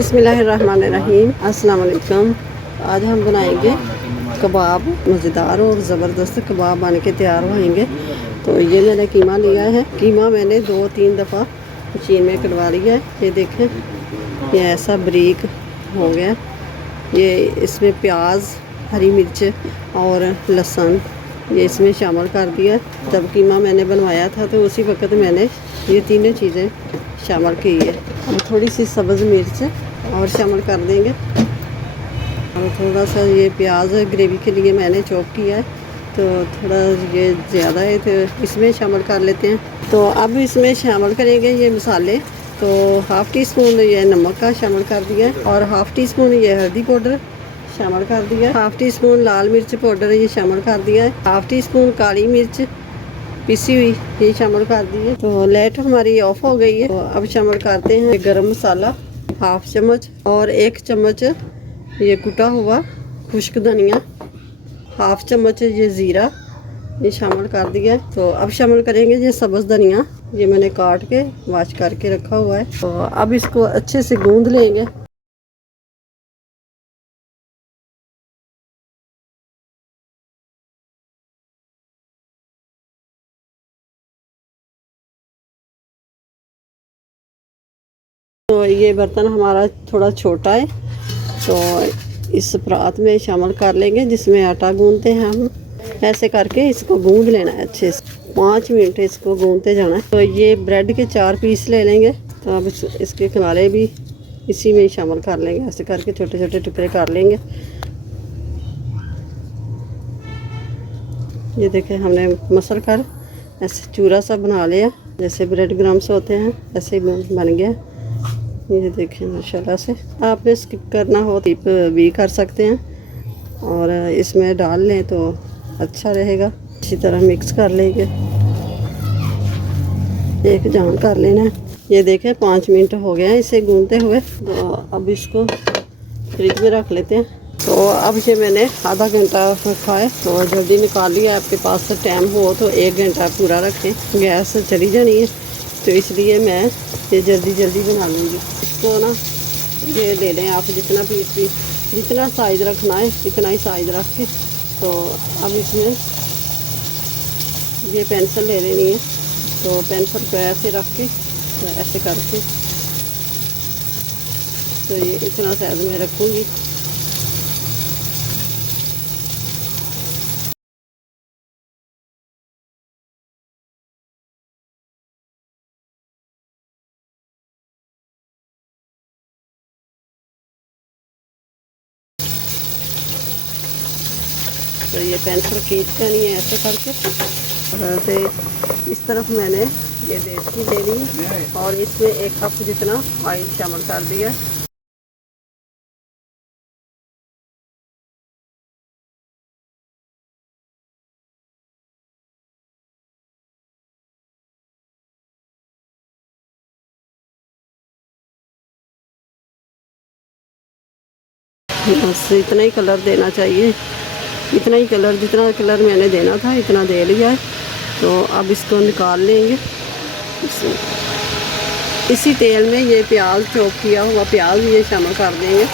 बिस्मिल्लाहिर्रहमानिर्रहीम। अस्सलाम वालेकुम। आज हम बनाएंगे कबाब। मज़ेदार और ज़बरदस्त कबाब बन के तैयार होएंगे। तो ये मैंने कीमा लिया है। कीमा मैंने 2-3 दफ़ा मशीन में कटवा लिया है। ये देखें, ये ऐसा बारीक हो गया। ये इसमें प्याज, हरी मिर्च और लहसुन ये इसमें शामिल कर दिया। जब कीमा मैंने बनवाया था तो उसी वक्त मैंने ये तीनों चीज़ें शामिल की है। अब थोड़ी सी सब्ज़ मिर्च और शामिल कर देंगे और थोड़ा सा ये प्याज ग्रेवी के लिए मैंने चॉप किया है, तो थोड़ा ये ज़्यादा है तो इसमें शामिल कर लेते हैं। तो अब इसमें शामिल करेंगे ये मसाले। तो हाफ़ टी स्पून ये नमक का शामिल कर दिया है और हाफ़ टी स्पून ये हल्दी पाउडर शामिल कर दिया है। हाफ़ टी स्पून लाल मिर्च पाउडर ये शामिल कर दिया है। हाफ़ टी स्पून काली मिर्च पिसी हुई ये शामिल कर दी है। तो लाइट हमारी ऑफ हो गई है। तो अब शामिल करते हैं गरम मसाला हाफ चम्मच और 1 चम्मच ये कुटा हुआ खुश्क धनिया, हाफ चम्मच ये ज़ीरा ये शामिल कर दिया है। तो अब शामिल करेंगे ये सब्ज़ धनिया, ये मैंने काट के वॉश करके रखा हुआ है। तो अब इसको अच्छे से गूंद लेंगे। तो ये बर्तन हमारा थोड़ा छोटा है, तो इस परात में शामिल कर लेंगे जिसमें आटा गूंदते हैं हम। ऐसे करके इसको गूंद लेना है अच्छे से। 5 मिनट इसको गूंदते जाना है। तो ये ब्रेड के 4 पीस ले लेंगे। तो अब इसके किनारे भी इसी में शामिल कर लेंगे। ऐसे करके छोटे छोटे टुकड़े कर लेंगे। ये देखें, हमने मसल कर ऐसे चूरा सा बना लिया, जैसे ब्रेड क्रम्स होते हैं ऐसे ही बन गया। ये देखें माशाल्लाह से। आपने स्किप करना हो तो भी कर सकते हैं और इसमें डाल लें तो अच्छा रहेगा। इसी तरह मिक्स कर लेंगे, एक जान कर लेना है। ये देखें 5 मिनट हो गए हैं इसे गूंदते हुए। तो अब इसको फ्रिज में रख लेते हैं। तो अब ये मैंने आधा घंटा रखा है। तो जल्दी निकाल लिया। आपके पास टाइम हो तो 1 घंटा पूरा रखें, गैस चली जानी है। तो इसलिए मैं ये जल्दी बना लूँगी। इसको ना ये ले लें आप, जितना पीस जितना साइज़ रखना है इतना ही साइज़ रख के। तो अब इसमें ये पेंसिल ले लेनी है। तो पेंसिल को ऐसे रख के तो ऐसे करके तो ये इतना साइज़ में रखूँगी। तो ये पेंसिल खींच देनी है ऐसे करके। ऐसे इस तरफ मैंने ये देसी ले ली है और इसमें 1 कप जितना ऑयल शामिल कर दिया। बस इतना ही कलर देना चाहिए, इतना ही कलर, जितना कलर मैंने देना था इतना दे लिया है। तो अब इसको निकाल लेंगे। इसी तेल में ये प्याज चॉप किया हुआ प्याज ये शामिल कर देंगे।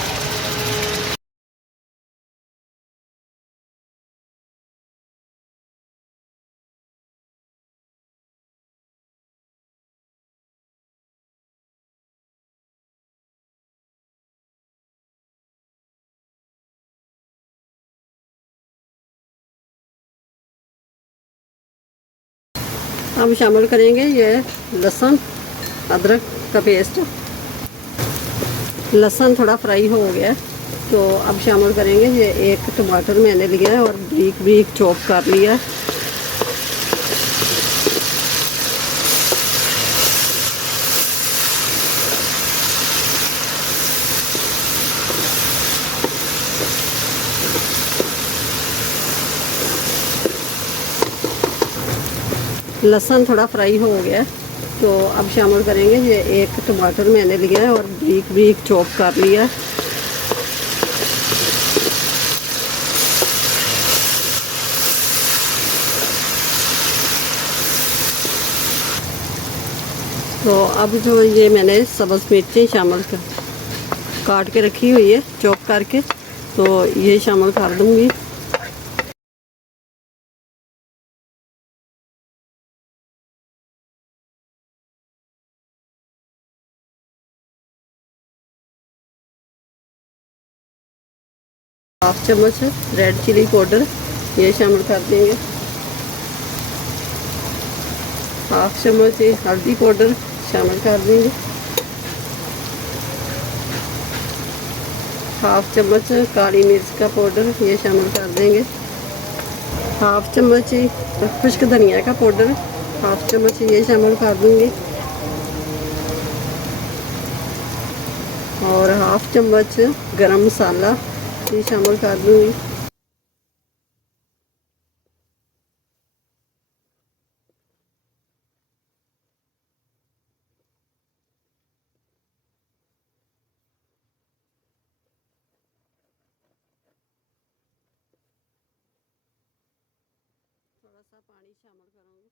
अब शामिल करेंगे ये लहसुन अदरक का पेस्ट। लहसुन थोड़ा फ्राई हो गया, तो अब शामिल करेंगे ये 1 टमाटर मैंने लिया है और बारीक बारीक चॉप कर लिया है। लहसुन थोड़ा फ्राई हो गया, तो अब शामिल करेंगे ये 1 टमाटर मैंने लिया है और बारीक बारीक चॉप कर लिया है। तो अब जो ये मैंने सब्ज़ मिर्ची शामिल कर काट के रखी हुई है चॉप करके, तो ये शामिल कर दूँगी। हाफ चम्मच रेड चिली पाउडर ये शामिल कर देंगे। हाफ चम्मच हल्दी पाउडर शामिल कर देंगे। हाफ चम्मच काली मिर्च का पाउडर ये शामिल कर देंगे। हाफ चम्मच खुश्क धनिया का पाउडर हाफ चम्मच ये शामिल कर दूंगी। और हाफ चम्मच गरम मसाला ये शामिल कर दूंगी। थोड़ा सा पानी शामिल करूंगी।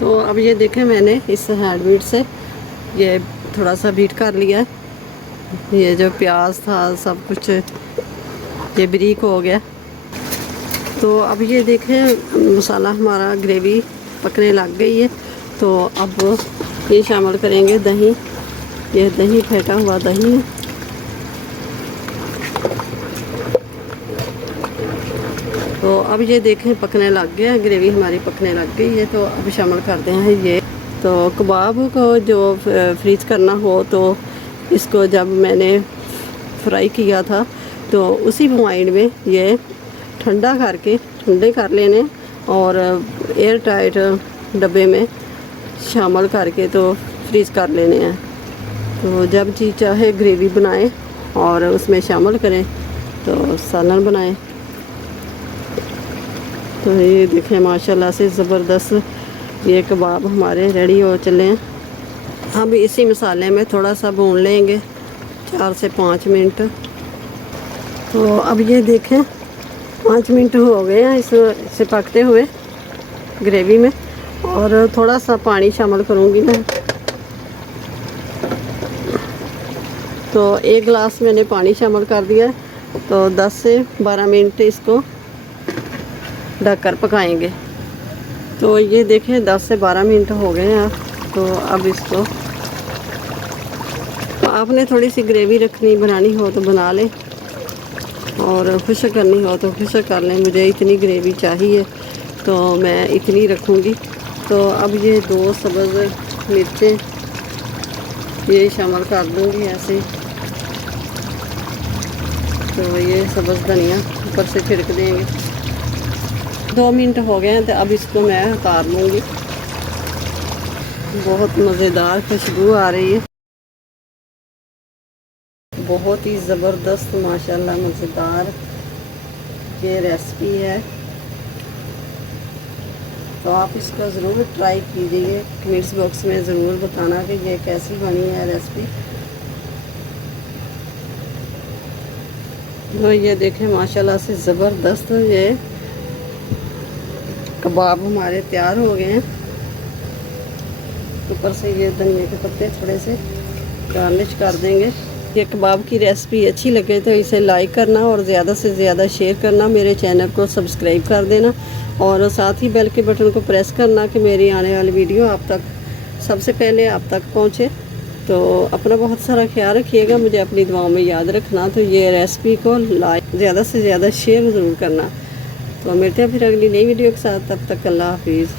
तो अब ये देखें मैंने इस हैंड बीट से ये थोड़ा सा बीट कर लिया है। ये जो प्याज था सब कुछ ये बारीक हो गया। तो अब ये देखें मसाला हमारा ग्रेवी पकने लग गई है। तो अब ये शामिल करेंगे दही। ये दही फेंटा हुआ दही है। तो अब ये देखें पकने लग गया, ग्रेवी हमारी पकने लग गई है। तो अब शामिल करते हैं ये। तो कबाब को जो फ्रीज करना हो तो इसको जब मैंने फ्राई किया था तो उसी पॉइंट में ये ठंडा करके ठंडे कर लेने और एयर टाइट डब्बे में शामिल करके तो फ्रीज़ कर लेने हैं। तो जब जी चाहे ग्रेवी बनाएं और उसमें शामिल करें तो सालन बनाएं। तो ये देखें माशाल्लाह से ज़बरदस्त ये कबाब हमारे रेडी हो चले हैं। हम इसी मसाले में थोड़ा सा भून लेंगे 4 से 5 मिनट। तो अब ये देखें 5 मिनट हो गए हैं इसे पकते हुए ग्रेवी में। और थोड़ा सा पानी शामिल करूँगी मैं। तो 1 गिलास मैंने पानी शामिल कर दिया है। तो 10 से 12 मिनट इसको ढककर पकाएंगे। तो ये देखें 10 से 12 मिनट हो गए हैं। तो अब इसको तो आपने थोड़ी सी ग्रेवी रखनी बनानी हो तो बना लें और खुश्क करनी हो तो खुश्क कर लें। मुझे इतनी ग्रेवी चाहिए तो मैं इतनी रखूँगी। तो अब ये 2 सब्ज़ मिर्चें ये शामिल कर दूँगी ऐसे। तो ये सब्ज़ धनिया ऊपर से छिड़क देंगे। 2 मिनट हो गए हैं तो अब इसको मैं उतार लूँगी। बहुत मज़ेदार खुशबू आ रही है, बहुत ही ज़बरदस्त माशाल्लाह मज़ेदार ये रेसिपी है। तो आप इसका ज़रूर ट्राई कीजिए। कमेंट्स बॉक्स में ज़रूर बताना कि ये कैसी बनी है रेसिपी। तो ये देखें माशाल्लाह से ज़बरदस्त ये कबाब हमारे तैयार हो गए हैं। ऊपर से ये धनिया के पत्ते थोड़े से गार्निश कर देंगे। ये कबाब की रेसिपी अच्छी लगे तो इसे लाइक करना और ज़्यादा से ज़्यादा शेयर करना। मेरे चैनल को सब्सक्राइब कर देना और साथ ही बेल के बटन को प्रेस करना कि मेरी आने वाली वीडियो आप तक सबसे पहले आप तक पहुँचे। तो अपना बहुत सारा ख्याल रखिएगा, मुझे अपनी दुआओं में याद रखना। तो ये रेसिपी को लाइक ज़्यादा से ज़्यादा शेयर ज़रूर करना। तो मिलते हैं फिर अगली नई वीडियो के साथ। तब तक अल्लाह हाफिज़।